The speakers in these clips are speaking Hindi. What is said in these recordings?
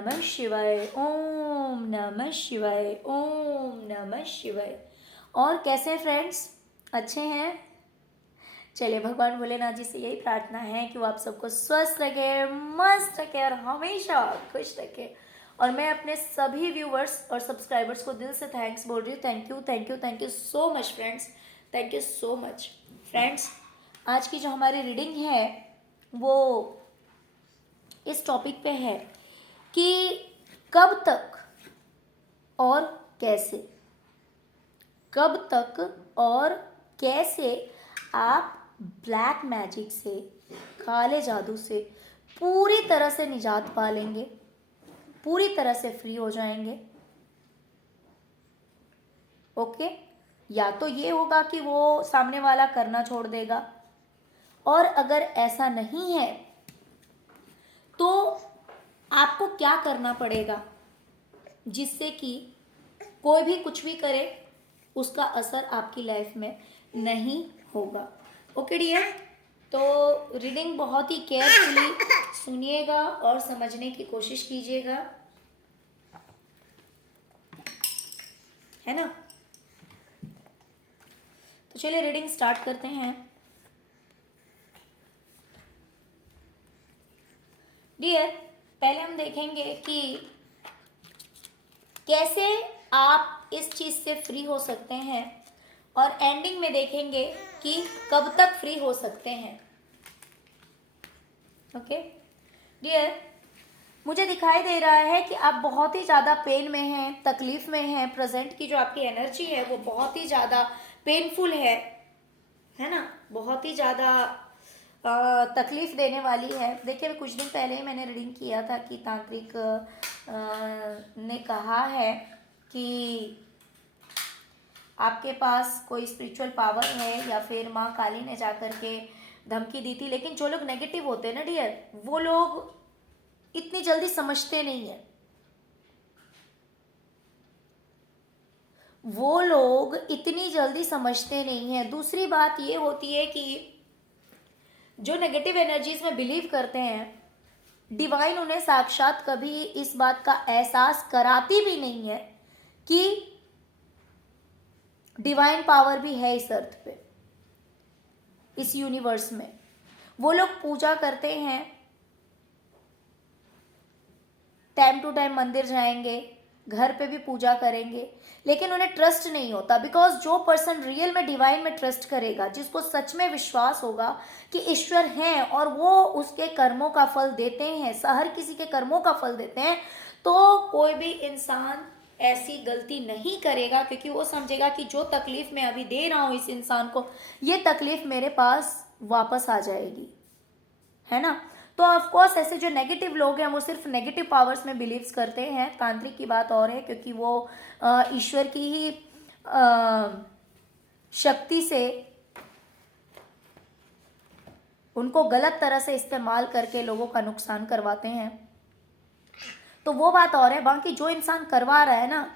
नमः शिवाय, ओम नमः शिवाय, ओम नमः शिवाय। और कैसे फ्रेंड्स, अच्छे हैं? चलिए, भगवान भोलेनाथ जी से यही प्रार्थना है कि वो आप सबको स्वस्थ रखे, मस्त रखे और हमेशा खुश रखे। और मैं अपने सभी व्यूवर्स और सब्सक्राइबर्स को दिल से थैंक्स बोल रही हूँ। Thank you thank you thank you so much friends, thank you so much friends. आज की जो हमारी रीडिंग है वो इस टॉपिक पे है कि कब तक और कैसे, कब तक और कैसे आप ब्लैक मैजिक से, काले जादू से पूरी तरह से निजात पा लेंगे, पूरी तरह से फ्री हो जाएंगे। ओके, या तो ये होगा कि वो सामने वाला करना छोड़ देगा, और अगर ऐसा नहीं है तो आपको क्या करना पड़ेगा जिससे कि कोई भी कुछ भी करे उसका असर आपकी लाइफ में नहीं होगा। ओके डियर, तो रीडिंग बहुत ही केयरफुली सुनिएगा और समझने की कोशिश कीजिएगा, है ना? तो चलिए रीडिंग स्टार्ट करते हैं। डियर, पहले हम देखेंगे कि कैसे आप इस चीज से फ्री हो सकते हैं, और एंडिंग में देखेंगे कि कब तक फ्री हो सकते हैं। ओके डियर, मुझे दिखाई दे रहा है कि आप बहुत ही ज़्यादा पेन में हैं, तकलीफ में हैं। प्रेजेंट की जो आपकी एनर्जी है वो बहुत ही ज़्यादा पेनफुल है ना, बहुत ही ज़्यादा तकलीफ देने वाली है। देखिए, कुछ दिन पहले ही मैंने रीडिंग किया था कि तांत्रिक ने कहा है कि आपके पास कोई स्पिरिचुअल पावर है, या फिर माँ काली ने जाकर के धमकी दी थी। लेकिन जो लोग नेगेटिव होते हैं ना डियर, वो लोग इतनी जल्दी समझते नहीं है, वो लोग इतनी जल्दी समझते नहीं है। दूसरी बात ये होती है कि जो नेगेटिव एनर्जीज में बिलीव करते हैं, डिवाइन उन्हें साक्षात कभी इस बात का एहसास कराती भी नहीं है कि डिवाइन पावर भी है इस अर्थ पे, इस यूनिवर्स में। वो लोग पूजा करते हैं, टाइम टू टाइम मंदिर जाएंगे, घर पे भी पूजा करेंगे, लेकिन उन्हें ट्रस्ट नहीं होता। बिकॉज जो पर्सन रियल में डिवाइन में ट्रस्ट करेगा, जिसको सच में विश्वास होगा कि ईश्वर हैं और वो उसके कर्मों का फल देते हैं, हर किसी के कर्मों का फल देते हैं, तो कोई भी इंसान ऐसी गलती नहीं करेगा, क्योंकि वो समझेगा कि जो तकलीफ मैं अभी दे रहा हूं इस इंसान को, ये तकलीफ मेरे पास वापस आ जाएगी, है ना। तो ऑफकोर्स ऐसे जो नेगेटिव लोग हैं वो सिर्फ नेगेटिव पावर्स में बिलीव्स करते हैं। तांत्रिक की बात और है, क्योंकि वो ईश्वर की ही शक्ति से उनको गलत तरह से इस्तेमाल करके लोगों का नुकसान करवाते हैं। तो वो बात और है। बाकी जो इंसान करवा रहा है ना,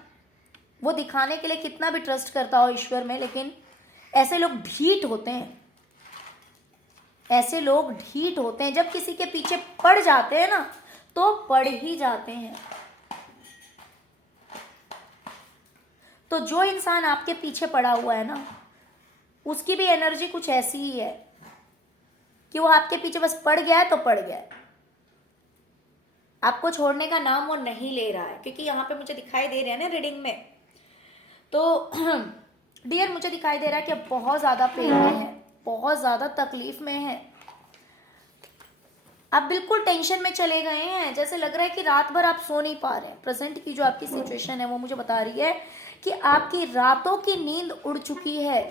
वो दिखाने के लिए कितना भी ट्रस्ट करता हो ईश्वर में, लेकिन ऐसे लोग ढीठ होते हैं, ऐसे लोग ढीठ होते हैं। जब किसी के पीछे पड़ जाते हैं ना, तो पड़ ही जाते हैं। तो जो इंसान आपके पीछे पड़ा हुआ है ना, उसकी भी एनर्जी कुछ ऐसी ही है कि वो आपके पीछे बस पड़ गया है तो पड़ गया है, आपको छोड़ने का नाम वो नहीं ले रहा है। क्योंकि यहाँ पे मुझे दिखाई दे रहा है ना रीडिंग में, तो डियर मुझे दिखाई दे रहा है कि अब बहुत ज़्यादा पेन में है, बहुत ज़्यादा तकलीफ में है। आप बिल्कुल टेंशन में चले गए हैं, जैसे लग रहा है कि रात भर आप सो नहीं पा रहे हैं। प्रेजेंट की जो आपकी सिचुएशन है वो मुझे बता रही है कि आपकी रातों की नींद उड़ चुकी है।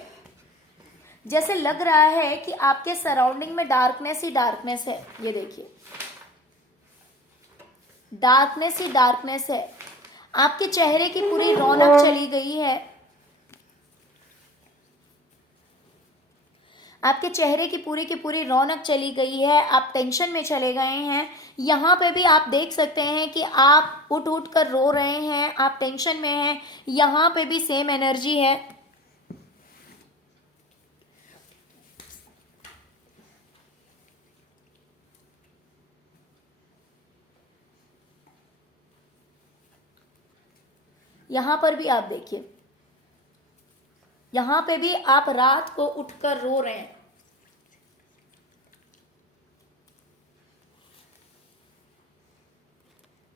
जैसे लग रहा है कि आपके सराउंडिंग में डार्कनेस ही डार्कनेस है। ये देखिए, डार्कनेस ही डार्कनेस है। आपके चेहरे की पूरी रौनक चली गई है, आपके चेहरे की पूरी रौनक चली गई है। आप टेंशन में चले गए हैं। यहाँ पे भी आप देख सकते हैं कि आप उठ उठ कर रो रहे हैं, आप टेंशन में हैं। यहाँ पे भी सेम एनर्जी है। यहाँ पर भी आप देखिए, यहाँ पे भी आप रात को उठकर रो रहे हैं।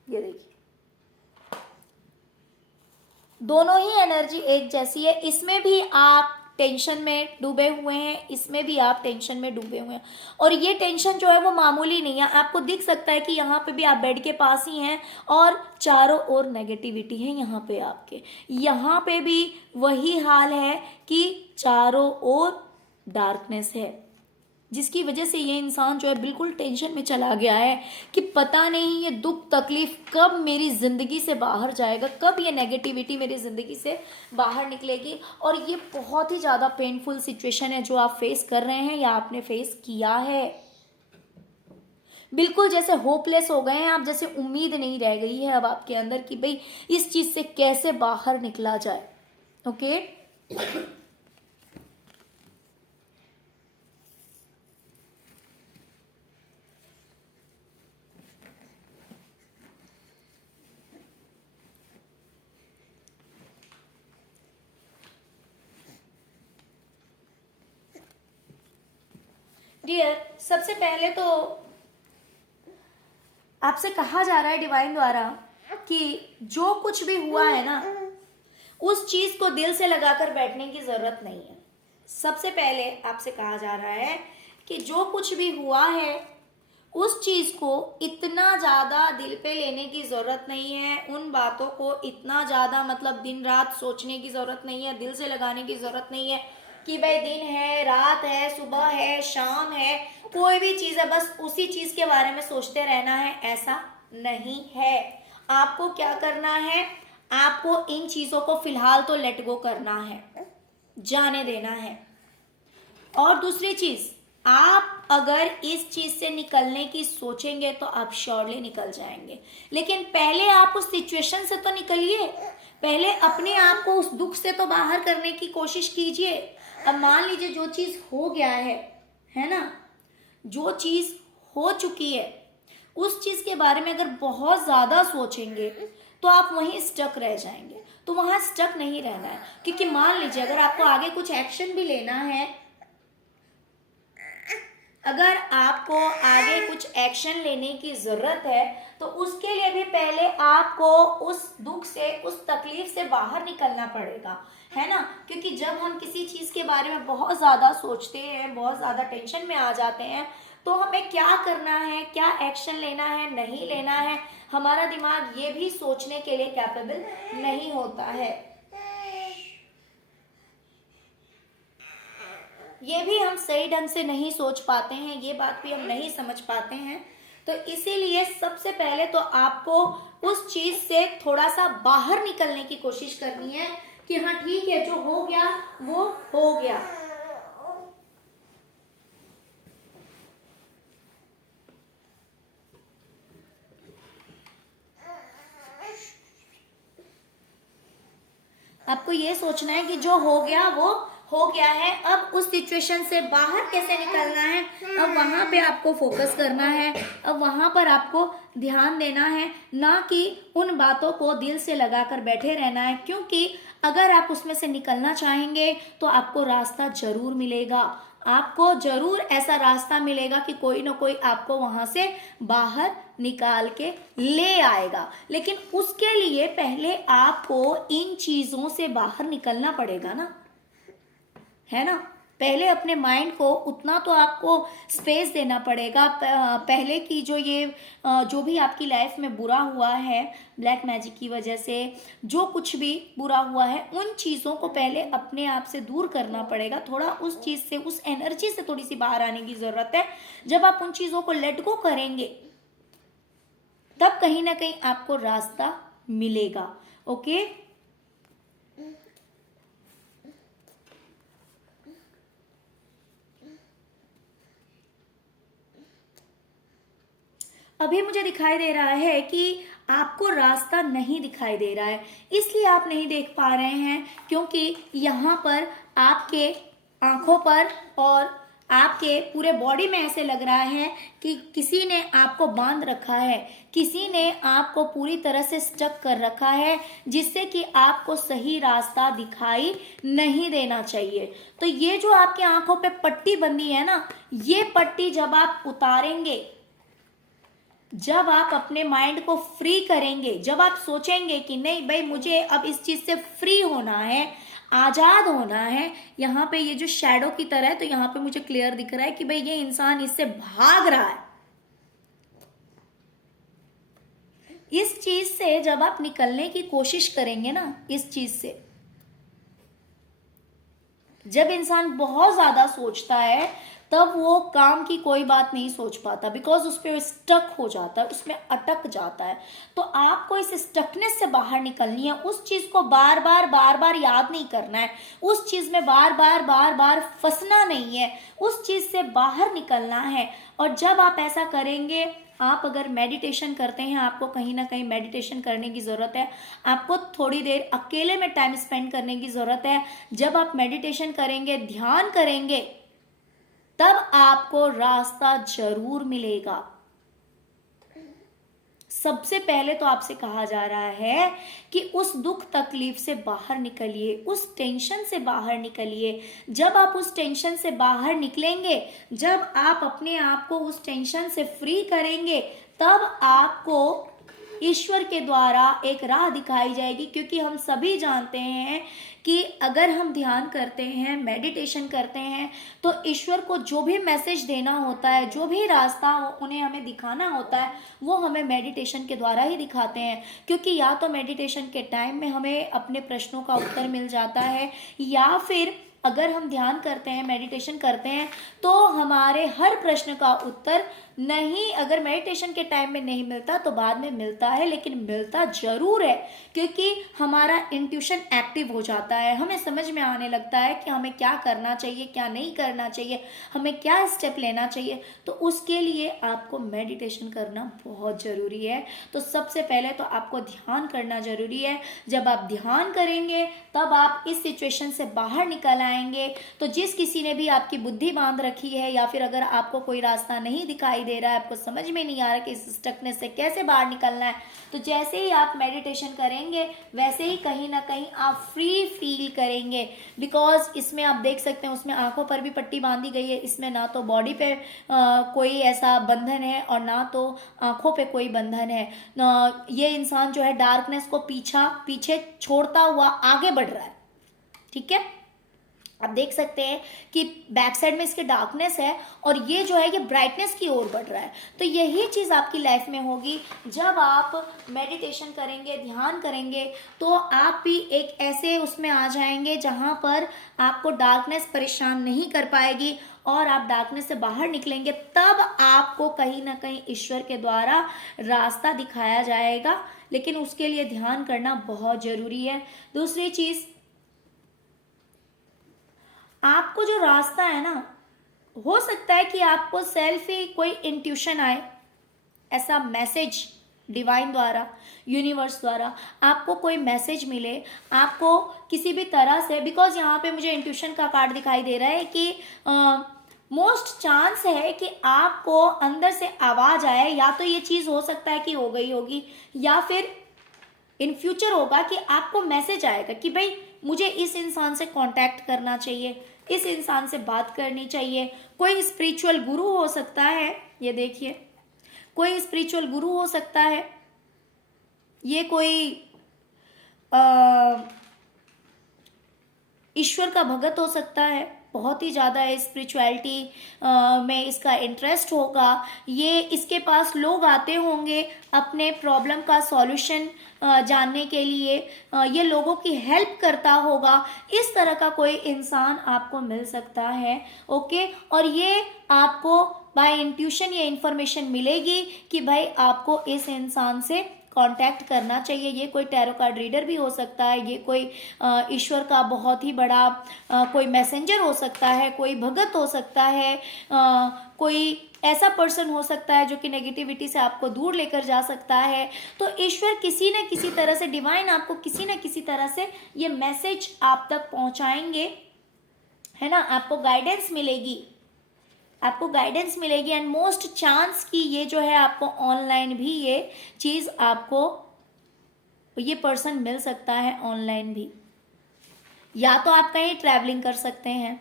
ये देखिए, दोनों ही एनर्जी एक जैसी है। इसमें भी आप टेंशन में डूबे हुए हैं, इसमें भी आप टेंशन में डूबे हुए हैं। और ये टेंशन जो है वो मामूली नहीं है। आपको दिख सकता है कि यहाँ पे भी आप बेड के पास ही हैं और चारों ओर नेगेटिविटी है। यहाँ पे आपके, यहाँ पे भी वही हाल है कि चारों ओर डार्कनेस है, जिसकी वजह से ये इंसान जो है बिल्कुल टेंशन में चला गया है कि पता नहीं ये दुख तकलीफ कब मेरी ज़िंदगी से बाहर जाएगा, कब ये नेगेटिविटी मेरी ज़िंदगी से बाहर निकलेगी। और ये बहुत ही ज़्यादा पेनफुल सिचुएशन है जो आप फेस कर रहे हैं या आपने फेस किया है। बिल्कुल जैसे होपलेस हो गए हैं आप, जैसे उम्मीद नहीं रह गई है अब आपके अंदर कि भाई इस चीज़ से कैसे बाहर निकला जाए। ओके, डियर, सबसे पहले तो आपसे कहा जा रहा है डिवाइन द्वारा कि जो कुछ भी हुआ है ना, उस चीज को दिल से लगाकर बैठने की जरूरत नहीं है। सबसे पहले आपसे कहा जा रहा है कि जो कुछ भी हुआ है उस चीज को इतना ज्यादा दिल पे लेने की जरूरत नहीं है। उन बातों को इतना ज्यादा मतलब दिन रात सोचने की जरूरत नहीं है, दिल से लगाने की जरूरत नहीं है कि भाई दिन है, रात है, सुबह है, शाम है, कोई भी चीज है बस उसी चीज के बारे में सोचते रहना है। ऐसा नहीं है। आपको क्या करना है, आपको इन चीजों को फिलहाल तो लेट गो करना है, जाने देना है। और दूसरी चीज, आप अगर इस चीज से निकलने की सोचेंगे तो आप श्योरली निकल जाएंगे, लेकिन पहले आप उस सिचुएशन से तो निकलिए, पहले अपने आप को उस दुख से तो बाहर करने की कोशिश कीजिए। अब मान लीजिए जो चीज हो गया है ना, जो चीज हो चुकी है उस चीज के बारे में अगर बहुत ज्यादा सोचेंगे तो आप वहीं स्टक रह जाएंगे। तो वहां स्टक नहीं रहना है, क्योंकि मान लीजिए अगर आपको आगे कुछ एक्शन भी लेना है, अगर आपको आगे कुछ एक्शन लेने की जरूरत है तो उसके लिए भी पहले आपको उस दुख से, उस तकलीफ से बाहर निकलना पड़ेगा, है ना। क्योंकि जब हम किसी चीज के बारे में बहुत ज्यादा सोचते हैं, बहुत ज्यादा टेंशन में आ जाते हैं, तो हमें क्या करना है, क्या एक्शन लेना है, नहीं लेना है, हमारा दिमाग ये भी सोचने के लिए कैपेबल नहीं होता है। ये भी हम सही ढंग से नहीं सोच पाते हैं, ये बात भी हम नहीं समझ पाते हैं। तो इसीलिए सबसे पहले तो आपको उस चीज से थोड़ा सा बाहर निकलने की कोशिश करनी है कि हाँ ठीक है, जो हो गया वो हो गया। आपको ये सोचना है कि जो हो गया वो हो गया है, अब उस सिचुएशन से बाहर कैसे निकलना है, अब वहां पे आपको फोकस करना है, अब वहां पर आपको ध्यान देना है, ना कि उन बातों को दिल से लगाकर बैठे रहना है। क्योंकि अगर आप उसमें से निकलना चाहेंगे तो आपको रास्ता जरूर मिलेगा, आपको जरूर ऐसा रास्ता मिलेगा कि कोई ना कोई आपको वहां से बाहर निकाल के ले आएगा। लेकिन उसके लिए पहले आपको इन चीजों से बाहर निकलना पड़ेगा ना, है ना। पहले अपने माइंड को उतना तो आपको स्पेस देना पड़ेगा। पहले की जो भी आपकी लाइफ में बुरा हुआ है ब्लैक मैजिक की वजह से, जो कुछ भी बुरा हुआ है, उन चीज़ों को पहले अपने आप से दूर करना पड़ेगा। थोड़ा उस चीज़ से, उस एनर्जी से थोड़ी सी बाहर आने की ज़रूरत है। जब आप उन चीज़ों को लेट गो करेंगे तब कहीं ना कहीं आपको रास्ता मिलेगा। ओके, अभी मुझे दिखाई दे रहा है कि आपको रास्ता नहीं दिखाई दे रहा है, इसलिए आप नहीं देख पा रहे हैं, क्योंकि यहाँ पर आपके आंखों पर और आपके पूरे बॉडी में ऐसे लग रहा है कि किसी ने आपको बांध रखा है, किसी ने आपको पूरी तरह से स्टक कर रखा है, जिससे कि आपको सही रास्ता दिखाई नहीं देना चाहिए। तो ये जो आपकी आंखों पे पट्टी बंधी है ना, ये पट्टी जब आप उतारेंगे, जब आप अपने माइंड को फ्री करेंगे, जब आप सोचेंगे कि नहीं भाई मुझे अब इस चीज से फ्री होना है, आजाद होना है। यहाँ पे ये जो शैडो की तरह है, तो यहाँ पे मुझे क्लियर दिख रहा है कि भाई ये इंसान इससे भाग रहा है। इस चीज से जब आप निकलने की कोशिश करेंगे ना, इस चीज से, जब इंसान बहुत ज्यादा सोचता है तब वो काम की कोई बात नहीं सोच पाता, बिकॉज उस पर स्टक हो जाता है, उसमें अटक जाता है। तो आपको इस स्टकनेस से बाहर निकलनी है, उस चीज को बार बार याद नहीं करना है, उस चीज में बार बार फंसना नहीं है, उस चीज से बाहर निकलना है। और जब आप ऐसा करेंगे, आप अगर मेडिटेशन करते हैं, आपको कहीं ना कहीं मेडिटेशन करने की ज़रूरत है, आपको थोड़ी देर अकेले में टाइम स्पेंड करने की ज़रूरत है। जब आप मेडिटेशन करेंगे, ध्यान करेंगे, तब आपको रास्ता जरूर मिलेगा। सबसे पहले तो आपसे कहा जा रहा है कि उस दुख तकलीफ से बाहर निकलिए, उस टेंशन से बाहर निकलिए। जब आप उस टेंशन से बाहर निकलेंगे, जब आप अपने आप को उस टेंशन से फ्री करेंगे, तब आपको ईश्वर के द्वारा एक राह दिखाई जाएगी। क्योंकि हम सभी जानते हैं कि अगर हम ध्यान करते हैं, मेडिटेशन करते हैं, तो ईश्वर को जो भी मैसेज देना होता है, जो भी रास्ता उन्हें हमें दिखाना होता है, वो हमें मेडिटेशन के द्वारा ही दिखाते हैं। क्योंकि या तो मेडिटेशन के टाइम में हमें अपने प्रश्नों का उत्तर मिल जाता है, या फिर अगर हम ध्यान करते हैं, मेडिटेशन करते हैं, तो हमारे हर प्रश्न का उत्तर नहीं, अगर मेडिटेशन के टाइम में नहीं मिलता तो बाद में मिलता है, लेकिन मिलता जरूर है। क्योंकि हमारा इंट्यूशन एक्टिव हो जाता है, हमें समझ में आने लगता है कि हमें क्या करना चाहिए, क्या नहीं करना चाहिए, हमें क्या स्टेप लेना चाहिए। तो उसके लिए आपको मेडिटेशन करना बहुत ज़रूरी है। तो सबसे पहले तो आपको ध्यान करना ज़रूरी है। जब आप ध्यान करेंगे, तब आप इस सिचुएशन से बाहर निकल आएंगे। तो जिस किसी ने भी आपकी बुद्धि बांध रखी है, या फिर अगर आपको कोई रास्ता नहीं दिखाई दे रहा है, आपको समझ में नहीं आ रहा कि इस स्टकनेस से कैसे बाहर निकलना है, तो जैसे ही आप मेडिटेशन करेंगे, वैसे ही कहीं ना कहीं आप फ्री फील करेंगे। बिकॉज इसमें आप देख सकते हैं, उसमें आंखों पर भी पट्टी बांधी गई है, इसमें ना तो बॉडी पे कोई ऐसा बंधन है और ना तो आंखों पे कोई बंधन है। ये इंसान जो है डार्कनेस को पीछे छोड़ता हुआ आगे बढ़ रहा है। ठीक है, आप देख सकते हैं कि बैक साइड में इसके डार्कनेस है और ये जो है ये ब्राइटनेस की ओर बढ़ रहा है। तो यही चीज़ आपकी लाइफ में होगी। जब आप मेडिटेशन करेंगे, ध्यान करेंगे, तो आप भी एक ऐसे उसमें आ जाएंगे जहां पर आपको डार्कनेस परेशान नहीं कर पाएगी और आप डार्कनेस से बाहर निकलेंगे। तब आपको कहीं ना कहीं ईश्वर के द्वारा रास्ता दिखाया जाएगा, लेकिन उसके लिए ध्यान करना बहुत ज़रूरी है। दूसरी चीज़, आपको जो रास्ता है ना, हो सकता है कि आपको सेल्फ ही कोई इंट्यूशन आए, ऐसा मैसेज डिवाइन द्वारा, यूनिवर्स द्वारा आपको कोई मैसेज मिले, आपको किसी भी तरह से। बिकॉज यहाँ पे मुझे इंट्यूशन का कार्ड दिखाई दे रहा है कि मोस्ट चांस है कि आपको अंदर से आवाज आए, या तो ये चीज़ हो सकता है कि हो गई होगी, या फिर इन फ्यूचर होगा कि आपको मैसेज आएगा कि भाई मुझे इस इंसान से कांटेक्ट करना चाहिए, इस इंसान से बात करनी चाहिए। कोई स्पिरिचुअल गुरु हो सकता है, ये देखिए, कोई स्पिरिचुअल गुरु हो सकता है, ये कोई ईश्वर का भगत हो सकता है, बहुत ही ज़्यादा स्पिरिचुअलिटी में इसका इंटरेस्ट होगा। ये इसके पास लोग आते होंगे अपने प्रॉब्लम का सॉल्यूशन जानने के लिए, ये लोगों की हेल्प करता होगा। इस तरह का कोई इंसान आपको मिल सकता है। ओके, और ये आपको बाय इंट्यूशन ये इन्फॉर्मेशन मिलेगी कि भाई आपको इस इंसान से कांटेक्ट करना चाहिए। ये कोई टैरो कार्ड रीडर भी हो सकता है, ये कोई ईश्वर का बहुत ही बड़ा कोई मैसेंजर हो सकता है, कोई भगत हो सकता है, कोई ऐसा पर्सन हो सकता है जो कि नेगेटिविटी से आपको दूर लेकर जा सकता है। तो ईश्वर किसी न किसी तरह से, डिवाइन आपको किसी न किसी तरह से ये मैसेज आप तक पहुंचाएंगे, है ना, आपको गाइडेंस मिलेगी। आपको गाइडेंस मिलेगी एंड मोस्ट चांस कि ये जो है आपको ऑनलाइन भी ये चीज आपको ये पर्सन मिल सकता है ऑनलाइन भी, या तो आप कहीं ट्रैवलिंग कर सकते हैं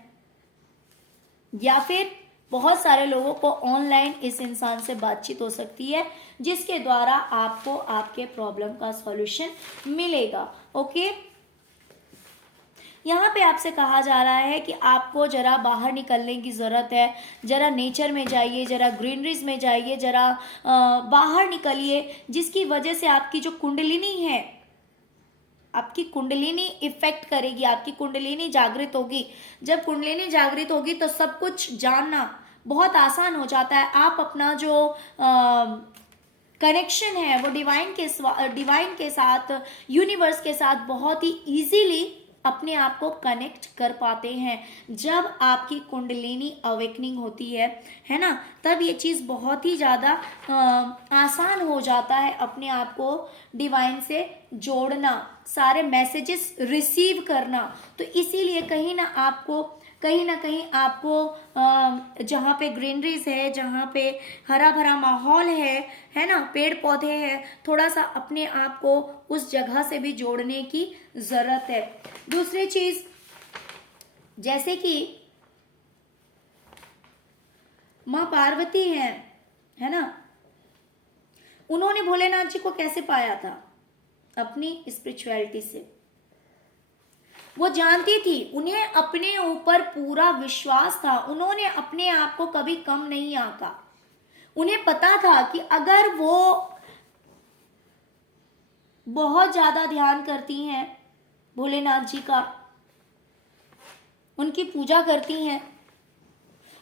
या फिर बहुत सारे लोगों को ऑनलाइन इस इंसान से बातचीत हो सकती है जिसके द्वारा आपको आपके प्रॉब्लम का सॉल्यूशन मिलेगा। ओके, यहाँ पे आपसे कहा जा रहा है कि आपको जरा बाहर निकलने की ज़रूरत है, जरा नेचर में जाइए, जरा ग्रीनरीज में जाइए, जरा बाहर निकलिए, जिसकी वजह से आपकी जो कुंडलिनी है, आपकी कुंडलिनी इफेक्ट करेगी, आपकी कुंडलिनी जागृत होगी। जब कुंडलिनी जागृत होगी तो सब कुछ जानना बहुत आसान हो जाता है। आप अपना जो कनेक्शन है वो डिवाइन के साथ, यूनिवर्स के साथ बहुत ही इजीली अपने आप को कनेक्ट कर पाते हैं। जब आपकी कुंडलिनी अवेकनिंग होती है ना, तब ये चीज़ बहुत ही ज़्यादा आसान हो जाता है अपने आप को डिवाइन से जोड़ना, सारे मैसेजेस रिसीव करना। तो इसीलिए कहीं ना कहीं आपको जहाँ पे ग्रीनरीज है, जहाँ पे हरा भरा माहौल है ना, पेड़ पौधे हैं, थोड़ा सा अपने आप को उस जगह से भी जोड़ने की ज़रूरत है। दूसरी चीज़, जैसे कि माँ पार्वती है ना, उन्होंने भोलेनाथ जी को कैसे पाया था? अपनी स्पिरिचुअलिटी से। वो जानती थी, उन्हें अपने ऊपर पूरा विश्वास था, उन्होंने अपने आप को कभी कम नहीं आंका। उन्हें पता था कि अगर वो बहुत ज्यादा ध्यान करती हैं भोलेनाथ जी का, उनकी पूजा करती हैं,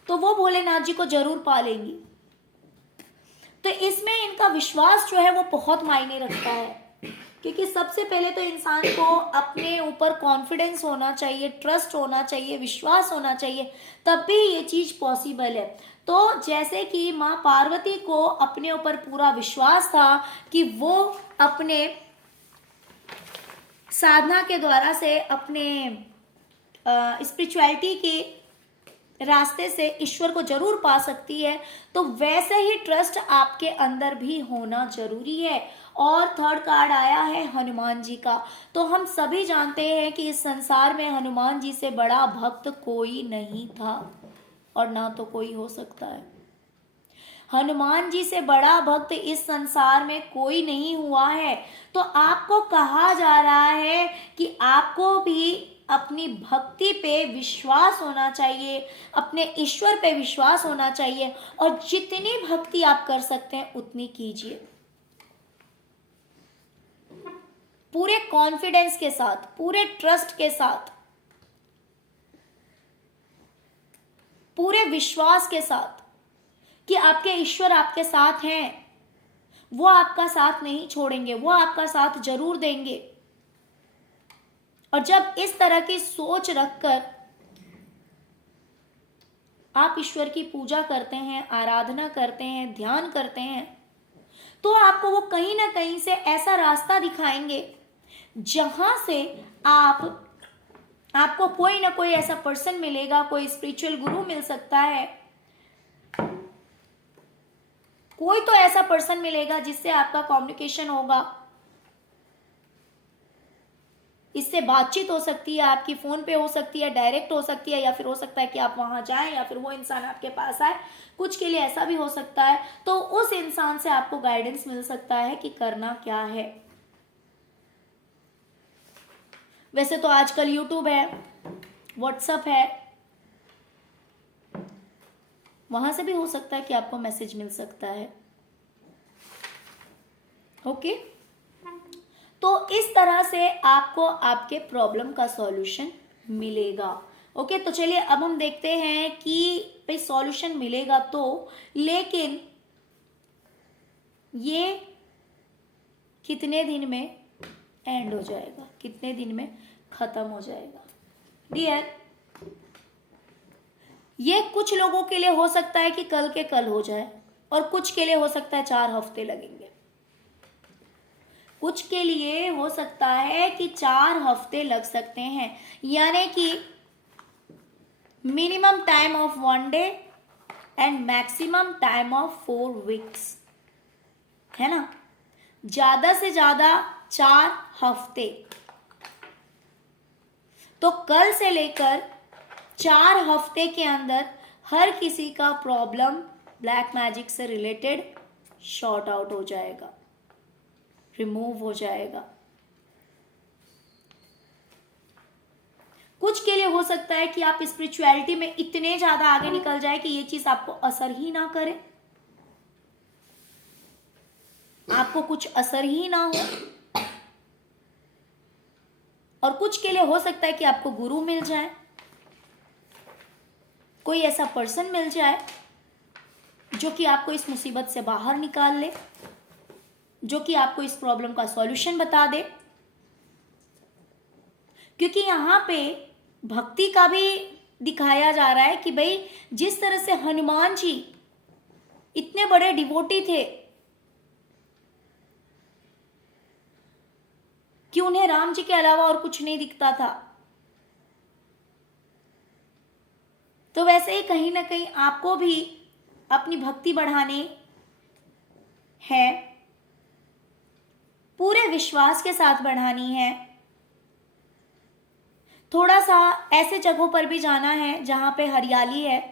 तो वो भोलेनाथ जी को जरूर पा लेंगी। तो इसमें इनका विश्वास जो है वो बहुत मायने रखता है, क्योंकि सबसे पहले तो इंसान को अपने ऊपर कॉन्फिडेंस होना चाहिए, ट्रस्ट होना चाहिए, विश्वास होना चाहिए, तब भी ये चीज पॉसिबल है। तो जैसे कि माँ पार्वती को अपने ऊपर पूरा विश्वास था कि वो अपने साधना के द्वारा से, अपने स्पिरिचुअलिटी के रास्ते से ईश्वर को जरूर पा सकती है, तो वैसे ही ट्रस्ट आपके अंदर भी होना जरूरी है। और थर्ड कार्ड आया है हनुमान जी का। तो हम सभी जानते हैं कि इस संसार में हनुमान जी से बड़ा भक्त कोई नहीं था और ना तो कोई हो सकता है। हनुमान जी से बड़ा भक्त इस संसार में कोई नहीं हुआ है। तो आपको कहा जा रहा है कि आपको भी अपनी भक्ति पे विश्वास होना चाहिए, अपने ईश्वर पे विश्वास होना चाहिए, और जितनी भक्ति आप कर सकते हैं उतनी कीजिए, पूरे कॉन्फिडेंस के साथ, पूरे ट्रस्ट के साथ, पूरे विश्वास के साथ कि आपके ईश्वर आपके साथ हैं, वो आपका साथ नहीं छोड़ेंगे, वो आपका साथ जरूर देंगे। और जब इस तरह की सोच रखकर आप ईश्वर की पूजा करते हैं, आराधना करते हैं, ध्यान करते हैं, तो आपको वो कहीं ना कहीं से ऐसा रास्ता दिखाएंगे जहां से आपको कोई ना कोई ऐसा पर्सन मिलेगा, कोई स्पिरिचुअल गुरु मिल सकता है, कोई तो ऐसा पर्सन मिलेगा जिससे आपका कम्युनिकेशन होगा, इससे बातचीत हो सकती है, आपकी फोन पे हो सकती है, डायरेक्ट हो सकती है, या फिर हो सकता है कि आप वहां जाएं या फिर वो इंसान आपके पास आए, कुछ के लिए ऐसा भी हो सकता है। तो उस इंसान से आपको गाइडेंस मिल सकता है कि करना क्या है। वैसे तो आजकल यूट्यूब है, व्हाट्सएप है, वहां से भी हो सकता है कि आपको मैसेज मिल सकता है। ओके, तो इस तरह से आपको आपके प्रॉब्लम का सॉल्यूशन मिलेगा। ओके, तो चलिए अब हम देखते हैं कि भाई सॉल्यूशन मिलेगा तो, लेकिन ये कितने दिन में एंड हो जाएगा, कितने दिन में खत्म हो जाएगा। डियर, ये कुछ लोगों के लिए हो सकता है कि कल के कल हो जाए, और कुछ के लिए हो सकता है 4 हफ्ते लगेंगे, कुछ के लिए हो सकता है कि 4 हफ्ते लग सकते हैं, यानी कि minimum time of 1 day and maximum time of 4 weeks, है ना, ज्यादा से ज्यादा 4 हफ्ते। तो कल से लेकर 4 हफ्ते के अंदर हर किसी का प्रॉब्लम ब्लैक मैजिक से रिलेटेड शॉर्ट आउट हो जाएगा, रिमूव हो जाएगा। कुछ के लिए हो सकता है कि आप स्पिरिचुअलिटी में इतने ज्यादा आगे निकल जाए कि ये चीज आपको असर ही ना करे, आपको कुछ असर ही ना हो। और कुछ के लिए हो सकता है कि आपको गुरु मिल जाए, कोई ऐसा पर्सन मिल जाए जो कि आपको इस मुसीबत से बाहर निकाल ले, जो कि आपको इस प्रॉब्लम का सॉल्यूशन बता दे। क्योंकि यहां पे भक्ति का भी दिखाया जा रहा है कि भाई जिस तरह से हनुमान जी इतने बड़े डिवोटी थे कि उन्हें राम जी के अलावा और कुछ नहीं दिखता था, तो वैसे ही कहीं ना कहीं आपको भी अपनी भक्ति बढ़ाने है, पूरे विश्वास के साथ बढ़ानी है। थोड़ा सा ऐसे जगहों पर भी जाना है जहां पे हरियाली है,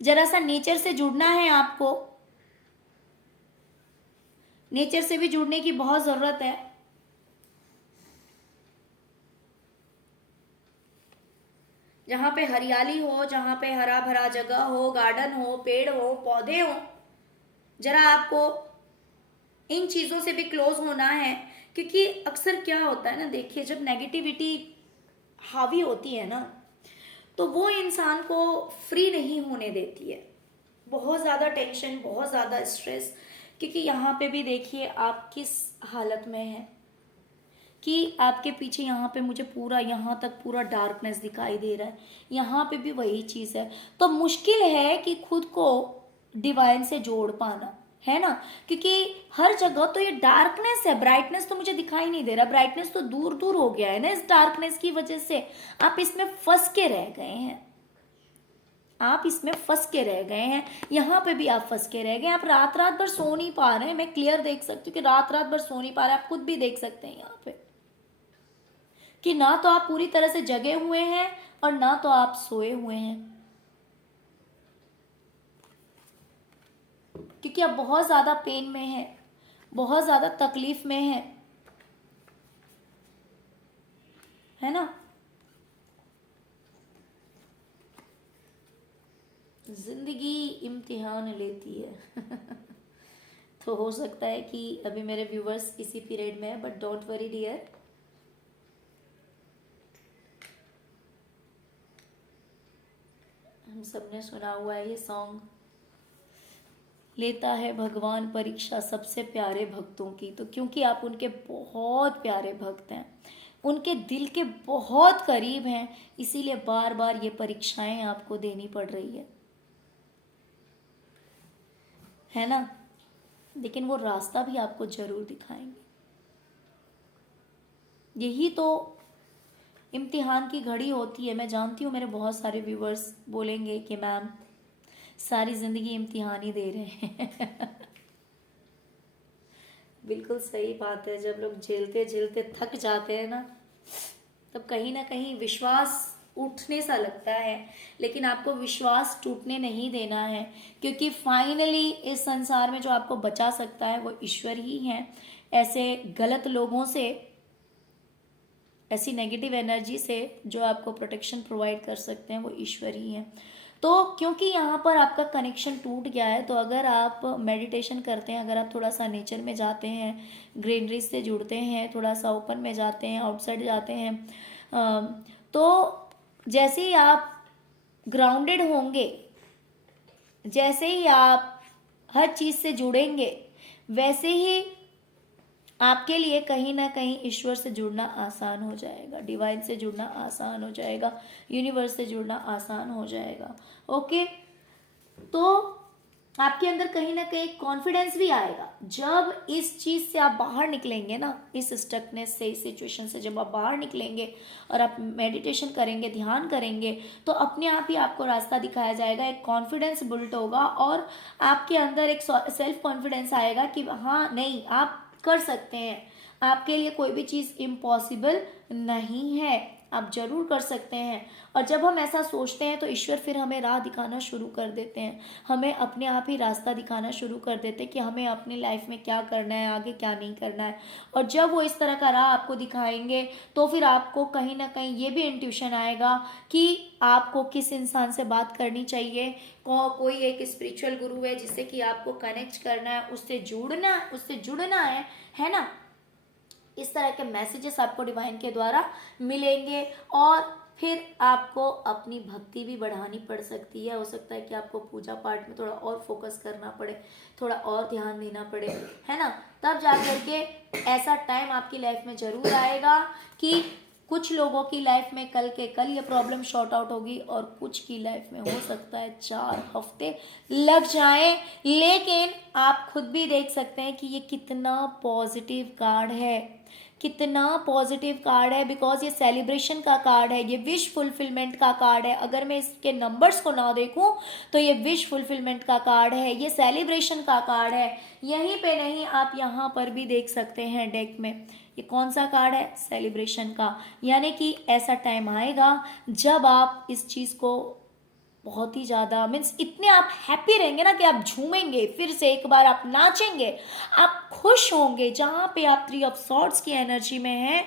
जरा सा नेचर से जुड़ना है आपको, नेचर से भी जुड़ने की बहुत जरूरत है। जहां पे हरियाली हो, जहां पे हरा भरा जगह हो, गार्डन हो, पेड़ हो, पौधे हो, जरा आपको इन चीजों से भी क्लोज होना है। क्योंकि अक्सर क्या होता है ना, देखिए जब नेगेटिविटी हावी होती है ना तो वो इंसान को फ्री नहीं होने देती है, बहुत ज़्यादा टेंशन, बहुत ज़्यादा स्ट्रेस। क्योंकि यहाँ पे भी देखिए आप किस हालत में हैं कि आपके पीछे यहाँ पे मुझे पूरा यहाँ तक पूरा डार्कनेस दिखाई दे रहा है, यहाँ पे भी वही चीज़ है। तो मुश्किल है कि खुद को डिवाइन से जोड़ पाना, है ना, क्योंकि हर जगह तो ये डार्कनेस है, ब्राइटनेस तो मुझे दिखाई नहीं दे रहा, ब्राइटनेस तो दूर दूर हो गया है ना। इस डार्कनेस की वजह से आप इसमें फंस के रह गए हैं, आप इसमें फंस के रह गए हैं, यहाँ पे भी आप फंस के रह गए। आप रात रात भर सो नहीं पा रहे हैं, मैं क्लियर देख सकती हूँ कि रात रात भर सो नहीं पा रहे, आप खुद भी देख सकते हैं यहाँ पे कि ना तो आप पूरी तरह से जगे हुए हैं और ना तो आप सोए हुए हैं, क्योंकि आप बहुत ज्यादा पेन में हैं, बहुत ज्यादा तकलीफ में हैं, है ना। जिंदगी इम्तिहान लेती है तो हो सकता है कि अभी मेरे व्यूवर्स इसी पीरियड में है, बट डोंट वरी डियर, हम सबने सुना हुआ है ये सॉन्ग, लेता है भगवान परीक्षा सबसे प्यारे भक्तों की। तो क्योंकि आप उनके बहुत प्यारे भक्त हैं, उनके दिल के बहुत करीब हैं, इसीलिए बार बार ये परीक्षाएं आपको देनी पड़ रही है ना। लेकिन वो रास्ता भी आपको जरूर दिखाएंगे। यही तो इम्तिहान की घड़ी होती है। मैं जानती हूँ मेरे बहुत सारे व्यूवर्स बोलेंगे कि मैम सारी जिंदगी इम्तिहान ही दे रहे हैं बिल्कुल सही बात है। जब लोग झेलते झेलते थक जाते हैं ना, तब कहीं ना कहीं विश्वास उठने सा लगता है। लेकिन आपको विश्वास टूटने नहीं देना है, क्योंकि फाइनली इस संसार में जो आपको बचा सकता है वो ईश्वर ही है। ऐसे गलत लोगों से, ऐसी नेगेटिव एनर्जी से जो आपको प्रोटेक्शन प्रोवाइड कर सकते हैं वो ईश्वर ही है। तो क्योंकि यहाँ पर आपका कनेक्शन टूट गया है, तो अगर आप मेडिटेशन करते हैं, अगर आप थोड़ा सा नेचर में जाते हैं, ग्रीनरी से जुड़ते हैं, थोड़ा सा ओपन में जाते हैं, आउटसाइड जाते हैं, तो जैसे ही आप ग्राउंडेड होंगे, जैसे ही आप हर चीज़ से जुड़ेंगे, वैसे ही आपके लिए कहीं ना कहीं ईश्वर से जुड़ना आसान हो जाएगा, डिवाइन से जुड़ना आसान हो जाएगा, यूनिवर्स से जुड़ना आसान हो जाएगा। ओके, तो आपके अंदर कहीं ना कहीं कॉन्फिडेंस भी आएगा। जब इस चीज़ से आप बाहर निकलेंगे ना, इस स्टकनेस से, इस सिचुएशन से जब आप बाहर निकलेंगे और आप मेडिटेशन करेंगे, ध्यान करेंगे, तो अपने आप ही आपको रास्ता दिखाया जाएगा, एक कॉन्फिडेंस बिल्ड होगा और आपके अंदर एक सेल्फ कॉन्फिडेंस आएगा कि हाँ नहीं, आप कर सकते हैं, आपके लिए कोई भी चीज़ इम्पॉसिबल नहीं है, आप जरूर कर सकते हैं। और जब हम ऐसा सोचते हैं तो ईश्वर फिर हमें राह दिखाना शुरू कर देते हैं, हमें अपने आप ही रास्ता दिखाना शुरू कर देते हैं कि हमें अपनी लाइफ में क्या करना है, आगे क्या नहीं करना है। और जब वो इस तरह का राह आपको दिखाएंगे तो फिर आपको कहीं ना कहीं ये भी इंट्यूशन आएगा कि आपको किस इंसान से बात करनी चाहिए, कोई एक स्पिरिचुअल गुरु है जिससे कि आपको कनेक्ट करना है, उससे जुड़ना है ना। इस तरह के मैसेजेस आपको डिवाइन के द्वारा मिलेंगे और फिर आपको अपनी भक्ति भी बढ़ानी पड़ सकती है। हो सकता है कि आपको पूजा पाठ में थोड़ा और फोकस करना पड़े, थोड़ा और ध्यान देना पड़े, है ना। तब जा करके ऐसा टाइम आपकी लाइफ में जरूर आएगा कि कुछ लोगों की लाइफ में कल के कल ये प्रॉब्लम शॉर्ट आउट होगी और कुछ की लाइफ में हो सकता है 4 हफ्ते लग जाए। लेकिन आप खुद भी देख सकते हैं कि ये कितना पॉजिटिव कार्ड है, कितना पॉजिटिव कार्ड है, बिकॉज ये सेलिब्रेशन का कार्ड है, ये विश फुलफिलमेंट का कार्ड है। अगर मैं इसके नंबर्स को ना देखूं तो ये विश फुलफिलमेंट का कार्ड है, ये सेलिब्रेशन का कार्ड है। यहीं पे नहीं, आप यहाँ पर भी देख सकते हैं डेक में, ये कौन सा कार्ड है, सेलिब्रेशन का। यानी कि ऐसा टाइम आएगा जब आप इस चीज़ को बहुत ही ज़्यादा मीन्स इतने आप हैप्पी रहेंगे ना कि आप झूमेंगे, फिर से एक बार आप नाचेंगे, आप खुश होंगे। जहाँ पे आप 3 ऑफ सॉर्ड्स की एनर्जी में हैं,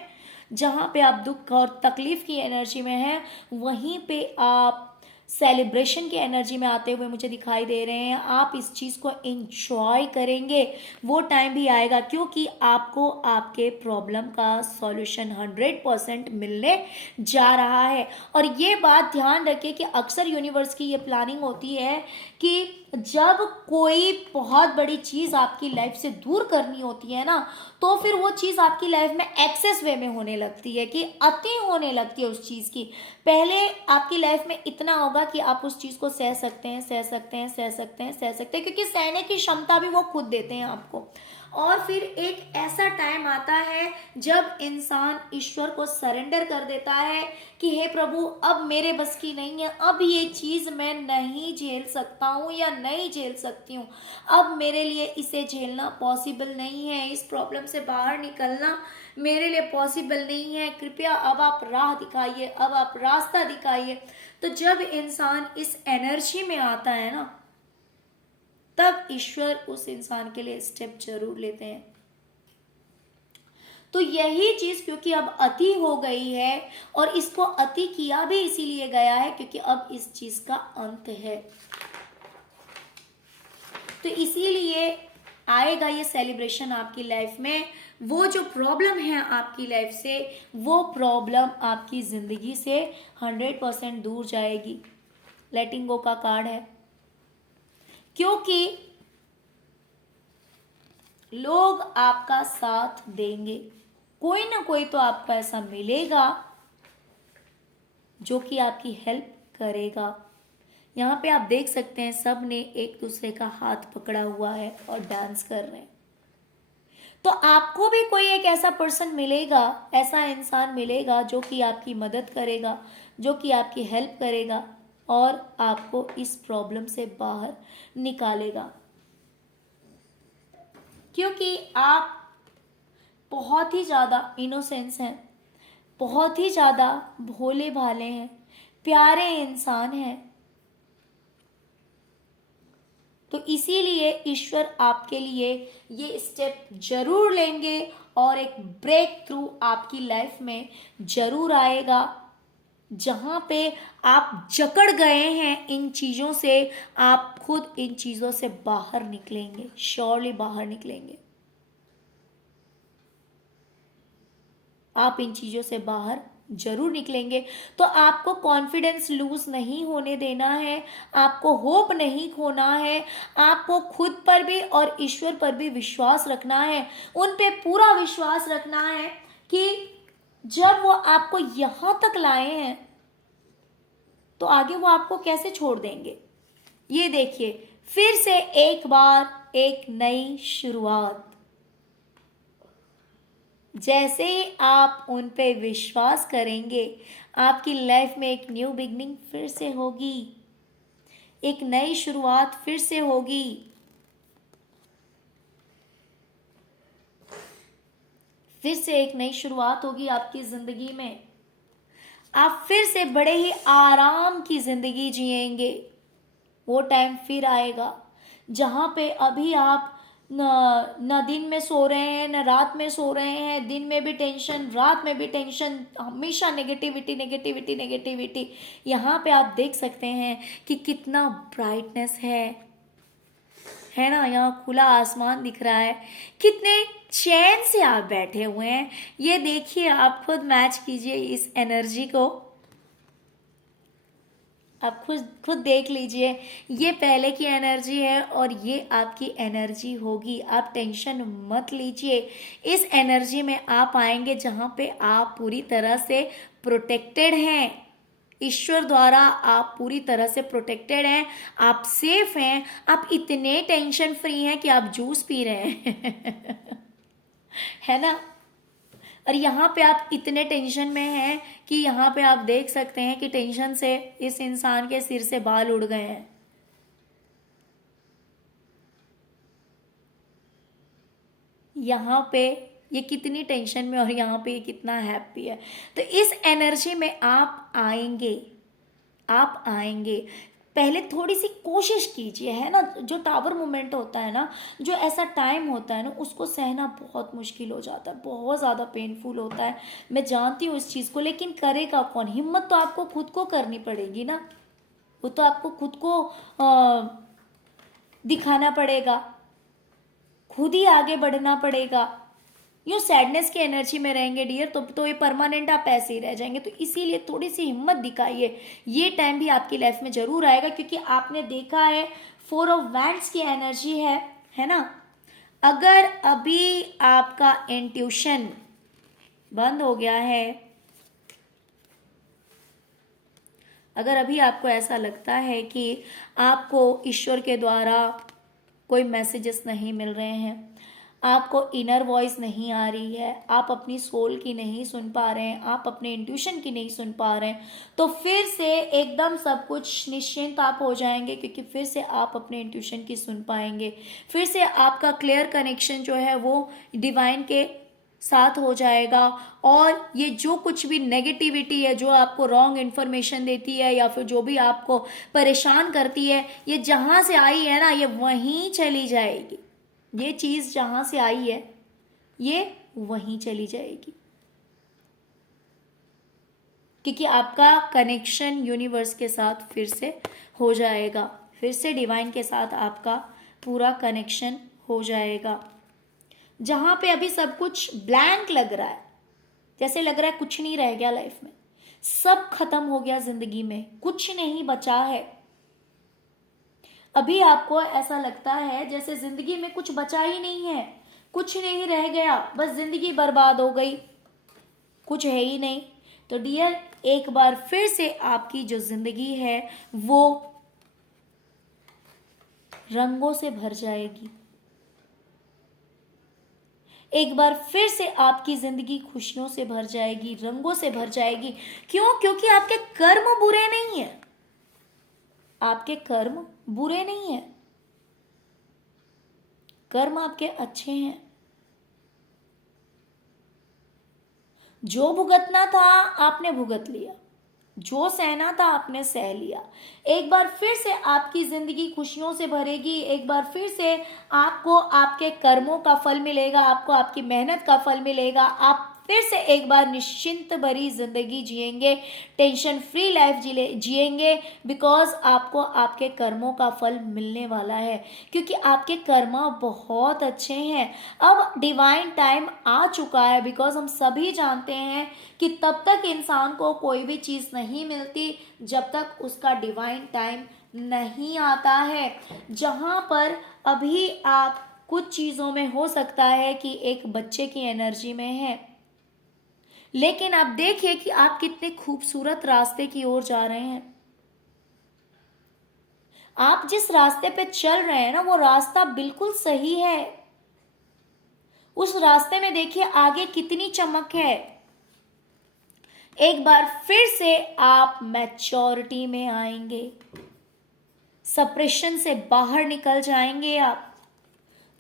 जहाँ पे आप दुख और तकलीफ की एनर्जी में हैं, वहीं पे आप सेलिब्रेशन की एनर्जी में आते हुए मुझे दिखाई दे रहे हैं। आप इस चीज़ को एंजॉय करेंगे, वो टाइम भी आएगा क्योंकि आपको आपके प्रॉब्लम का सॉल्यूशन 100% मिलने जा रहा है। और ये बात ध्यान रखिए कि अक्सर यूनिवर्स की ये प्लानिंग होती है कि जब कोई बहुत बड़ी चीज़ आपकी लाइफ से दूर करनी होती है ना, तो फिर वो चीज़ आपकी लाइफ में एक्सेस वे में होने लगती है, कि अति होने लगती है उस चीज़ की। पहले आपकी लाइफ में इतना होगा कि आप उस चीज़ को सह सकते हैं, सह सकते हैं, सह सकते हैं, सह सकते हैं, क्योंकि सहने की क्षमता भी वो खुद देते हैं आपको। और फिर एक ऐसा टाइम आता है जब इंसान ईश्वर को सरेंडर कर देता है कि हे प्रभु, अब मेरे बस की नहीं है, अब ये चीज़ मैं नहीं झेल सकता हूँ या नहीं झेल सकती हूँ, अब मेरे लिए इसे झेलना पॉसिबल नहीं है, इस प्रॉब्लम से बाहर निकलना मेरे लिए पॉसिबल नहीं है, कृपया अब आप राह दिखाइए, अब आप रास्ता दिखाइए। तो जब इंसान इस एनर्जी में आता है ना, तब ईश्वर उस इंसान के लिए स्टेप जरूर लेते हैं। तो यही चीज क्योंकि अब अति हो गई है, और इसको अति किया भी इसीलिए गया है क्योंकि अब इस चीज का अंत है। तो इसीलिए आएगा ये सेलिब्रेशन आपकी लाइफ में। वो जो प्रॉब्लम है आपकी लाइफ से, वो प्रॉब्लम आपकी जिंदगी से 100% दूर जाएगी। लेटिंग गो का कार्ड है, क्योंकि लोग आपका साथ देंगे, कोई ना कोई तो आपको ऐसा मिलेगा जो कि आपकी हेल्प करेगा। यहाँ पे आप देख सकते हैं सब ने एक दूसरे का हाथ पकड़ा हुआ है और डांस कर रहे हैं। तो आपको भी कोई एक ऐसा पर्सन मिलेगा, ऐसा इंसान मिलेगा जो कि आपकी मदद करेगा, जो कि आपकी हेल्प करेगा और आपको इस प्रॉब्लम से बाहर निकालेगा। क्योंकि आप बहुत ही ज़्यादा इनोसेंस हैं, बहुत ही ज़्यादा भोले भाले हैं, प्यारे इंसान हैं। तो इसीलिए ईश्वर आपके लिए ये स्टेप जरूर लेंगे और एक ब्रेक थ्रू आपकी लाइफ में जरूर आएगा, जहाँ पे आप जकड़ गए हैं इन चीज़ों से, आप खुद इन चीज़ों से बाहर निकलेंगे, श्योरली बाहर निकलेंगे। आप इन चीज़ों से बाहर जरूर निकलेंगे। तो आपको कॉन्फिडेंस लूज नहीं होने देना है, आपको होप नहीं खोना है, आपको खुद पर भी और ईश्वर पर भी विश्वास रखना है। उन पे पूरा विश्वास रखना है कि जब वो आपको यहां तक लाए हैं तो आगे वो आपको कैसे छोड़ देंगे। ये देखिए, फिर से एक बार एक नई शुरुआत। जैसे ही आप उन पे विश्वास करेंगे, आपकी लाइफ में एक न्यू बिगनिंग फिर से होगी, एक नई शुरुआत फिर से होगी। फिर से एक नई शुरुआत होगी आपकी जिंदगी में। आप फिर से बड़े ही आराम की जिंदगी जिएंगे। वो टाइम फिर आएगा जहाँ पे अभी आप न दिन में सो रहे हैं, न रात में सो रहे हैं। दिन में भी टेंशन, रात में भी टेंशन, हमेशा नेगेटिविटी नेगेटिविटी नेगेटिविटी। यहाँ पे आप देख सकते हैं कि कितना ब्राइटनेस है ना। यहाँ खुला आसमान दिख रहा है, कितने चैन से आप बैठे हुए हैं। ये देखिए, आप खुद मैच कीजिए इस एनर्जी को। आप खुद खुद देख लीजिए, ये पहले की एनर्जी है और ये आपकी एनर्जी होगी। आप टेंशन मत लीजिए। इस एनर्जी में आप आएंगे जहाँ पे आप पूरी तरह से प्रोटेक्टेड हैं। ईश्वर द्वारा आप पूरी तरह से प्रोटेक्टेड हैं, आप सेफ हैं। आप इतने टेंशन फ्री हैं कि आप जूस पी रहे हैं है ना। और यहाँ पे आप इतने टेंशन में हैं कि यहाँ पे आप देख सकते हैं कि टेंशन से इस इंसान के सिर से बाल उड़ गए हैं। यहाँ पे ये कितनी टेंशन में और यहाँ पे ये कितना हैप्पी है। तो इस एनर्जी में आप आएंगे, आप आएंगे। पहले थोड़ी सी कोशिश कीजिए, है ना। जो टावर मोमेंट होता है ना, जो ऐसा टाइम होता है ना, उसको सहना बहुत मुश्किल हो जाता है, बहुत ज़्यादा पेनफुल होता है। मैं जानती हूँ इस चीज़ को, लेकिन करेगा कौन। हिम्मत तो आपको खुद को करनी पड़ेगी ना। वो तो आपको खुद को दिखाना पड़ेगा, खुद ही आगे बढ़ना पड़ेगा। यूँ सैडनेस की एनर्जी में रहेंगे डियर, तो ये परमानेंट आप ऐसे ही रह जाएंगे। तो इसीलिए थोड़ी सी हिम्मत दिखाइए। ये टाइम भी आपकी लाइफ में जरूर आएगा, क्योंकि आपने देखा है 4 ऑफ वैंड्स की एनर्जी है ना। अगर अभी आपका इंट्यूशन बंद हो गया है, अगर अभी आपको ऐसा लगता है कि आपको ईश्वर के द्वारा कोई मैसेजेस नहीं मिल रहे हैं, आपको इनर वॉइस नहीं आ रही है, आप अपनी सोल की नहीं सुन पा रहे हैं, आप अपने इंट्यूशन की नहीं सुन पा रहे हैं, तो फिर से एकदम सब कुछ निश्चिंत आप हो जाएंगे, क्योंकि फिर से आप अपने इंट्यूशन की सुन पाएंगे। फिर से आपका क्लियर कनेक्शन जो है वो डिवाइन के साथ हो जाएगा। और ये जो कुछ भी नेगेटिविटी है, जो आपको रॉन्ग इन्फॉर्मेशन देती है या फिर जो भी आपको परेशान करती है, ये जहाँ से आई है ना, ये वहीं चली जाएगी। ये चीज़ जहाँ से आई है ये वहीं चली जाएगी, क्योंकि आपका कनेक्शन यूनिवर्स के साथ फिर से हो जाएगा। फिर से डिवाइन के साथ आपका पूरा कनेक्शन हो जाएगा। जहाँ पे अभी सब कुछ ब्लैंक लग रहा है, जैसे लग रहा है कुछ नहीं रह गया लाइफ में, सब खत्म हो गया जिंदगी में, कुछ नहीं बचा है। अभी आपको ऐसा लगता है जैसे जिंदगी में कुछ बचा ही नहीं है, कुछ नहीं रह गया, बस जिंदगी बर्बाद हो गई, कुछ है ही नहीं। तो डियर, एक बार फिर से आपकी जो जिंदगी है वो रंगों से भर जाएगी। एक बार फिर से आपकी जिंदगी खुशियों से भर जाएगी, रंगों से भर जाएगी। क्यों? क्योंकि आपके कर्म बुरे नहीं है, आपके कर्म बुरे नहीं है, कर्म आपके अच्छे हैं। जो भुगतना था आपने भुगत लिया, जो सहना था आपने सह लिया। एक बार फिर से आपकी जिंदगी खुशियों से भरेगी। एक बार फिर से आपको आपके कर्मों का फल मिलेगा, आपको आपकी मेहनत का फल मिलेगा। आप फिर से एक बार निश्चिंत भरी जिंदगी जिएंगे, टेंशन फ्री लाइफ जिएंगे, बिकॉज आपको आपके कर्मों का फल मिलने वाला है, क्योंकि आपके कर्म बहुत अच्छे हैं। अब डिवाइन टाइम आ चुका है, बिकॉज हम सभी जानते हैं कि तब तक इंसान को कोई भी चीज़ नहीं मिलती जब तक उसका डिवाइन टाइम नहीं आता है। जहाँ पर अभी आप कुछ चीज़ों में हो सकता है कि एक बच्चे की एनर्जी में है, लेकिन आप देखिए कि आप कितने खूबसूरत रास्ते की ओर जा रहे हैं। आप जिस रास्ते पे चल रहे हैं ना, वो रास्ता बिल्कुल सही है। उस रास्ते में देखिए आगे कितनी चमक है। एक बार फिर से आप मैच्योरिटी में आएंगे, सप्रेशन से बाहर निकल जाएंगे, आप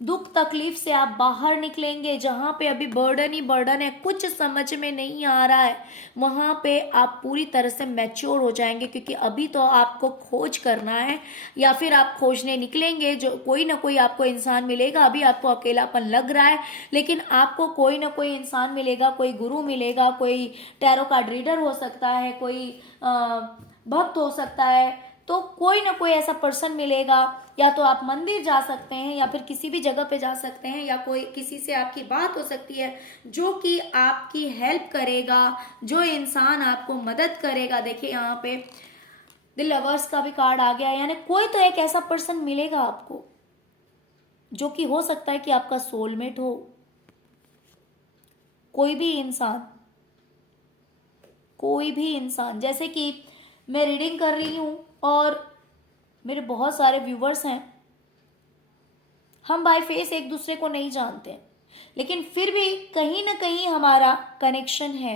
दुख तकलीफ से आप बाहर निकलेंगे। जहां पे अभी बर्डन ही बर्डन है, कुछ समझ में नहीं आ रहा है, वहां पे आप पूरी तरह से मैच्योर हो जाएंगे। क्योंकि अभी तो आपको खोज करना है, या फिर आप खोजने निकलेंगे, जो कोई ना कोई आपको इंसान मिलेगा। अभी आपको अकेलापन लग रहा है, लेकिन आपको कोई ना कोई इंसान मिलेगा, कोई गुरु मिलेगा, कोई टैरो कार्ड रीडर हो सकता है, कोई भक्त हो सकता है। तो कोई ना कोई ऐसा पर्सन मिलेगा, या तो आप मंदिर जा सकते हैं, या फिर किसी भी जगह पे जा सकते हैं, या कोई किसी से आपकी बात हो सकती है जो कि आपकी हेल्प करेगा, जो इंसान आपको मदद करेगा। देखिए यहाँ पे द लवर्स का भी कार्ड आ गया, यानी कोई तो एक ऐसा पर्सन मिलेगा आपको, जो कि हो सकता है कि आपका सोलमेट हो। कोई भी इंसान, कोई भी इंसान। जैसे कि मैं रीडिंग कर रही हूं और मेरे बहुत सारे व्यूवर्स हैं, हम बाय फेस एक दूसरे को नहीं जानते हैं, लेकिन फिर भी कहीं ना कहीं हमारा कनेक्शन है,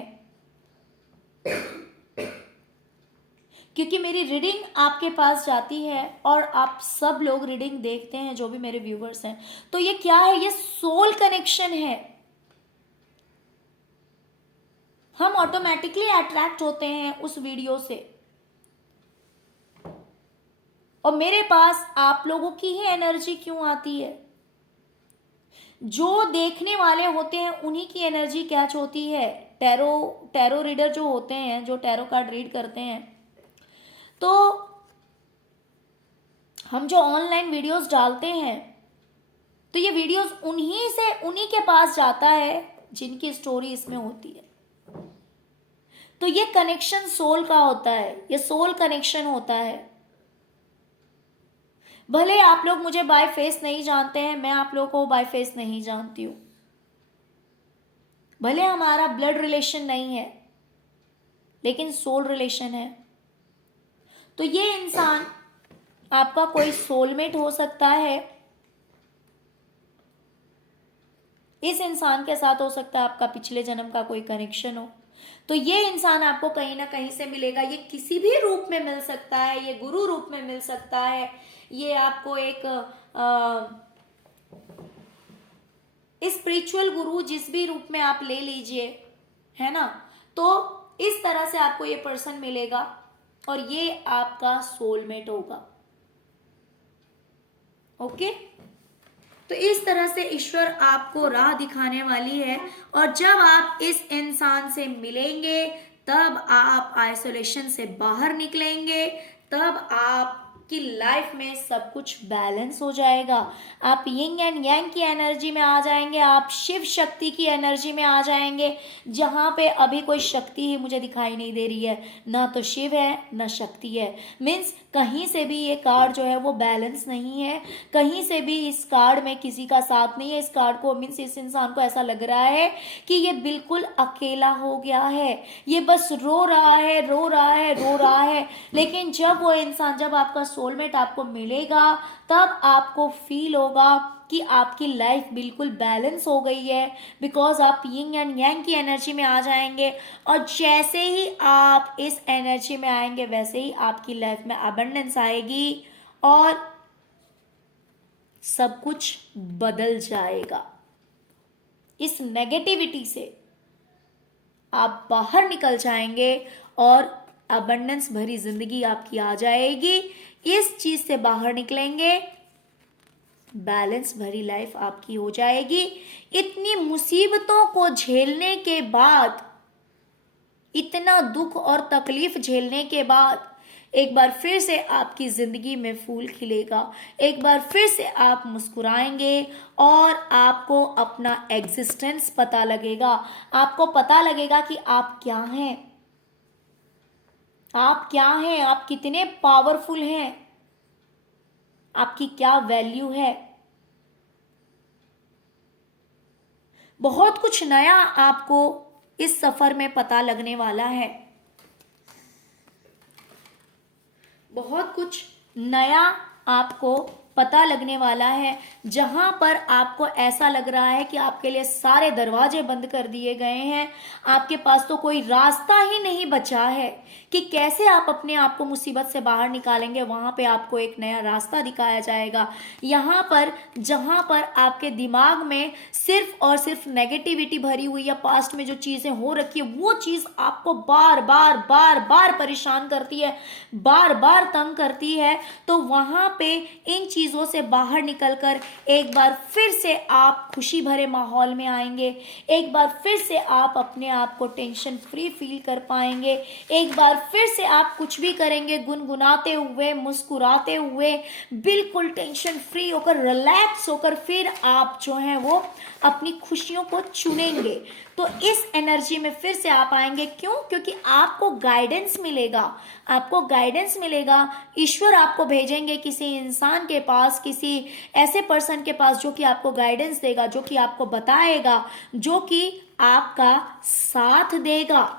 क्योंकि मेरी रीडिंग आपके पास जाती है और आप सब लोग रीडिंग देखते हैं, जो भी मेरे व्यूवर्स हैं। तो ये क्या है? ये सोल कनेक्शन है। हम ऑटोमेटिकली अट्रैक्ट होते हैं उस वीडियो से, और मेरे पास आप लोगों की ही एनर्जी क्यों आती है? जो देखने वाले होते हैं उन्हीं की एनर्जी कैच होती है। टैरो रीडर जो होते हैं, जो टैरो कार्ड रीड करते हैं, तो हम जो ऑनलाइन वीडियोस डालते हैं, तो ये वीडियोस उन्हीं के पास जाता है जिनकी स्टोरी इसमें होती है। तो ये कनेक्शन सोल का होता है, ये सोल कनेक्शन होता है। भले आप लोग मुझे बाय फेस नहीं जानते हैं, मैं आप लोगों को बाय फेस नहीं जानती हूं, भले हमारा ब्लड रिलेशन नहीं है, लेकिन सोल रिलेशन है। तो ये इंसान आपका कोई सोलमेट हो सकता है, इस इंसान के साथ हो सकता है आपका पिछले जन्म का कोई कनेक्शन हो। तो ये इंसान आपको कहीं ना कहीं से मिलेगा। ये किसी भी रूप में मिल सकता है, ये गुरु रूप में मिल सकता है, ये आपको एक स्पिरिचुअल गुरु, जिस भी रूप में आप ले लीजिए, है ना। तो इस तरह से आपको ये पर्सन मिलेगा और ये आपका सोलमेट होगा। ओके, तो इस तरह से ईश्वर आपको राह दिखाने वाली है। और जब आप इस इंसान से मिलेंगे, तब आप आइसोलेशन से बाहर निकलेंगे, तब आपकी लाइफ में सब कुछ बैलेंस हो जाएगा। आप यिंग एंड यांग की एनर्जी में आ जाएंगे, आप शिव शक्ति की एनर्जी में आ जाएंगे, जहां पे अभी कोई शक्ति ही मुझे दिखाई नहीं दे रही है, ना तो शिव है ना शक्ति है। मीन्स कहीं से भी ये कार्ड जो है वो बैलेंस नहीं है, कहीं से भी इस कार्ड में किसी का साथ नहीं है। इस कार्ड को मीन्स इस इंसान को ऐसा लग रहा है कि ये बिल्कुल अकेला हो गया है, ये बस रो रहा है, रो रहा है, रो रहा है। लेकिन जब वो इंसान, जब आपका सोलमेट आपको मिलेगा, तब आपको फील होगा कि आपकी लाइफ बिल्कुल बैलेंस हो गई है, बिकॉज आप यिंग एंड यांग की एनर्जी में आ जाएंगे। और जैसे ही आप इस एनर्जी में आएंगे, वैसे ही आपकी लाइफ में अबंडेंस आएगी और सब कुछ बदल जाएगा। इस नेगेटिविटी से आप बाहर निकल जाएंगे और अबंडेंस भरी जिंदगी आपकी आ जाएगी। इस चीज से बाहर निकलेंगे, बैलेंस भरी लाइफ आपकी हो जाएगी। इतनी मुसीबतों को झेलने के बाद, इतना दुख और तकलीफ झेलने के बाद, एक बार फिर से आपकी जिंदगी में फूल खिलेगा, एक बार फिर से आप मुस्कुराएंगे और आपको अपना एग्जिस्टेंस पता लगेगा। आपको पता लगेगा कि आप क्या हैं, आप क्या हैं, आप कितने पावरफुल हैं, आपकी क्या वैल्यू है। बहुत कुछ नया आपको इस सफर में पता लगने वाला है, बहुत कुछ नया आपको पता लगने वाला है, जहां पर आपको ऐसा लग रहा है कि आपके लिए सारे दरवाजे बंद कर दिए गए हैं, आपके पास तो कोई रास्ता ही नहीं बचा है कि कैसे आप अपने आप को मुसीबत से बाहर निकालेंगे। वहां पे आपको एक नया रास्ता दिखाया जाएगा। यहाँ पर जहां पर आपके दिमाग में सिर्फ और सिर्फ नेगेटिविटी भरी हुई या पास्ट में जो चीजें हो रखी है वो चीज आपको बार बार बार बार परेशान करती है, बार बार तंग करती है, तो वहां पे इन चीजों से बाहर निकलकर एक बार फिर से आप खुशी भरे माहौल में आएंगे। एक बार फिर से आप अपने आप को टेंशन फ्री फील कर पाएंगे। एक बार फिर से आप कुछ भी करेंगे गुनगुनाते हुए, मुस्कुराते हुए, बिल्कुल टेंशन फ्री होकर, रिलैक्स होकर फिर आप जो है वो अपनी खुशियों को चुनेंगे। तो इस एनर्जी में फिर से आप आएंगे। क्यों? क्योंकि आपको गाइडेंस मिलेगा, आपको गाइडेंस मिलेगा। ईश्वर आपको भेजेंगे किसी इंसान के पास, किसी ऐसे पर्सन के पास जो कि आपको गाइडेंस देगा, जो कि आपको बताएगा, जो कि आपका साथ देगा।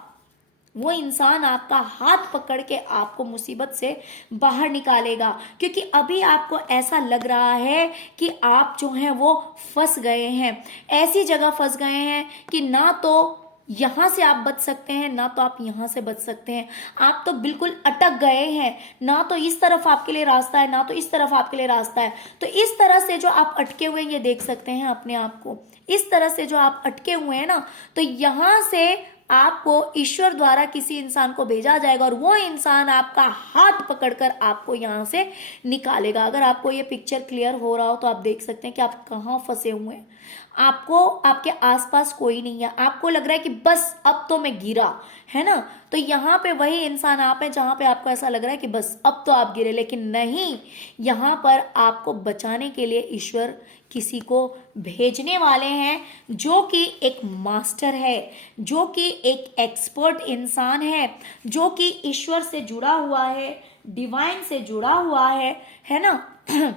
वो इंसान आपका हाथ पकड़ के आपको मुसीबत से बाहर निकालेगा। क्योंकि अभी आपको ऐसा लग रहा है कि आप जो हैं वो फंस गए हैं, ऐसी जगह फंस गए हैं कि ना तो यहां से आप बच सकते हैं, ना तो आप यहां से बच सकते हैं। आप तो बिल्कुल अटक गए हैं, ना तो इस तरफ आपके लिए रास्ता है, ना तो इस तरफ आपके लिए रास्ता है। तो इस तरह से जो आप अटके हुए हैं, ये देख सकते हैं अपने आप को, इस तरह से जो आप अटके हुए हैं ना, तो यहां से आपको ईश्वर द्वारा किसी इंसान को भेजा जाएगा और वो इंसान आपका हाथ पकड़कर आपको यहां से निकालेगा। अगर आपको ये पिक्चर क्लियर हो रहा हो तो आप देख सकते हैं कि आप कहाँ फंसे हुए हैं। आपको आपके आसपास कोई नहीं है, आपको लग रहा है कि बस अब तो मैं गिरा, है ना। तो यहाँ पे वही इंसान आप है जहाँ पे आपको ऐसा लग रहा है कि बस अब तो आप गिरे, लेकिन नहीं, यहाँ पर आपको बचाने के लिए ईश्वर किसी को भेजने वाले हैं, जो कि एक मास्टर है, जो कि एक एक्सपर्ट इंसान है, जो कि ईश्वर से जुड़ा हुआ है, डिवाइन से जुड़ा हुआ है ना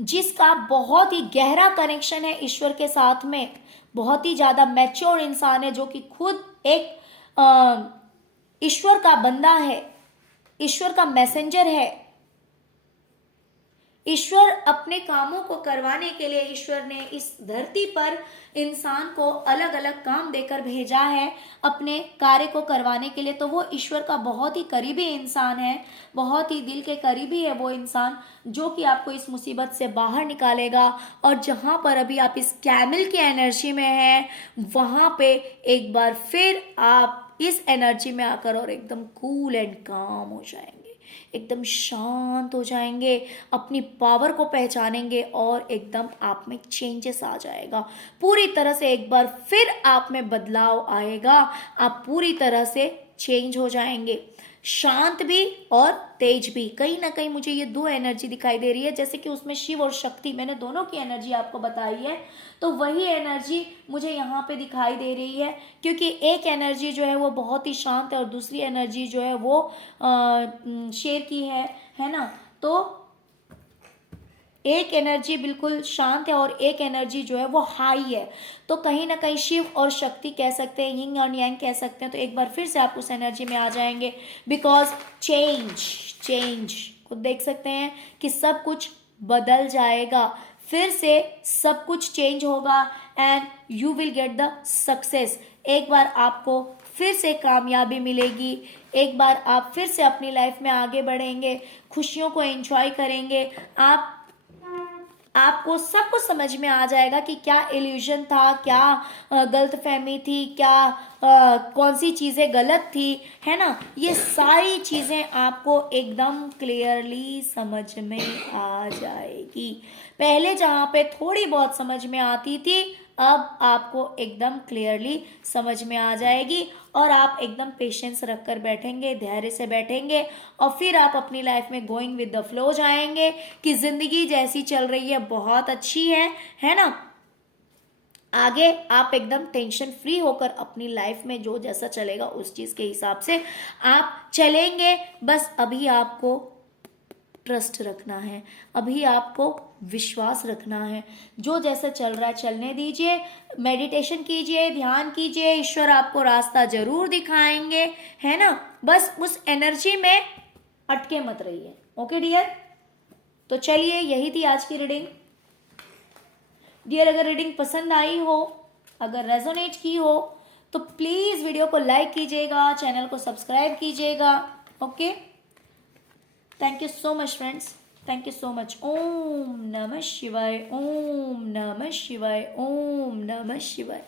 जिसका बहुत ही गहरा कनेक्शन है ईश्वर के साथ में, बहुत ही ज्यादा मैच्योर इंसान है, जो कि खुद एक ईश्वर का बंदा है, ईश्वर का मैसेंजर है। ईश्वर अपने कामों को करवाने के लिए ईश्वर ने इस धरती पर इंसान को अलग अलग काम देकर भेजा है अपने कार्य को करवाने के लिए। तो वो ईश्वर का बहुत ही करीबी इंसान है, बहुत ही दिल के करीबी है वो इंसान, जो कि आपको इस मुसीबत से बाहर निकालेगा। और जहां पर अभी आप इस कैमल की एनर्जी में हैं, वहां पे एक बार फिर आप इस एनर्जी में आकर और एकदम कूल एंड काम हो जाएंगे, एकदम शांत हो जाएंगे, अपनी पावर को पहचानेंगे और एकदम आप में चेंजेस आ जाएगा। पूरी तरह से एक बार फिर आप में बदलाव आएगा, आप पूरी तरह से चेंज हो जाएंगे, शांत भी और तेज भी। कहीं ना कहीं मुझे ये दो एनर्जी दिखाई दे रही है, जैसे कि उसमें शिव और शक्ति, मैंने दोनों की एनर्जी आपको बताई है, तो वही एनर्जी मुझे यहाँ पे दिखाई दे रही है। क्योंकि एक एनर्जी जो है वो बहुत ही शांत है और दूसरी एनर्जी जो है वो शेर की है ना। तो एक एनर्जी बिल्कुल शांत है और एक एनर्जी जो है वो हाई है। तो कहीं ना कहीं शिव और शक्ति कह सकते हैं, यिंग और यांग कह सकते हैं। तो एक बार फिर से आप उस एनर्जी में आ जाएंगे, बिकॉज चेंज को देख सकते हैं कि सब कुछ बदल जाएगा, फिर से सब कुछ चेंज होगा and you will get the success. एक बार आपको फिर से कामयाबी मिलेगी, एक बार आप फिर से अपनी लाइफ में आगे बढ़ेंगे, खुशियों को एंजॉय करेंगे। आपको सब कुछ समझ में आ जाएगा कि क्या इल्यूजन था, क्या गलतफहमी थी, क्या कौन सी चीज़ें गलत थी, है ना। ये सारी चीज़ें आपको एकदम क्लियरली समझ में आ जाएगी। पहले जहाँ पे थोड़ी बहुत समझ में आती थी, अब आपको एकदम क्लियरली समझ में आ जाएगी और आप एकदम पेशेंस रखकर बैठेंगे, धैर्य से बैठेंगे और फिर आप अपनी लाइफ में गोइंग विद द फ्लो जाएंगे कि जिंदगी जैसी चल रही है बहुत अच्छी है ना। आगे आप एकदम टेंशन फ्री होकर अपनी लाइफ में जो जैसा चलेगा उस चीज़ के हिसाब से आप चलेंगे। बस अभी आपको ट्रस्ट रखना है, अभी आपको विश्वास रखना है। जो जैसा चल रहा है चलने दीजिए, मेडिटेशन कीजिए, ध्यान कीजिए, ईश्वर आपको रास्ता जरूर दिखाएंगे, है ना। बस उस एनर्जी में अटके मत रहिए। Okay dear. तो चलिए, यही थी आज की रीडिंग। डियर, अगर रीडिंग पसंद आई हो, अगर रेजोनेट की हो, तो प्लीज़ वीडियो को लाइक कीजिएगा, चैनल को सब्सक्राइब कीजिएगा। Okay, thank you so much friends, thank you so much. ओम नमः शिवाय, ओम नमः शिवाय, ओम नमः शिवाय।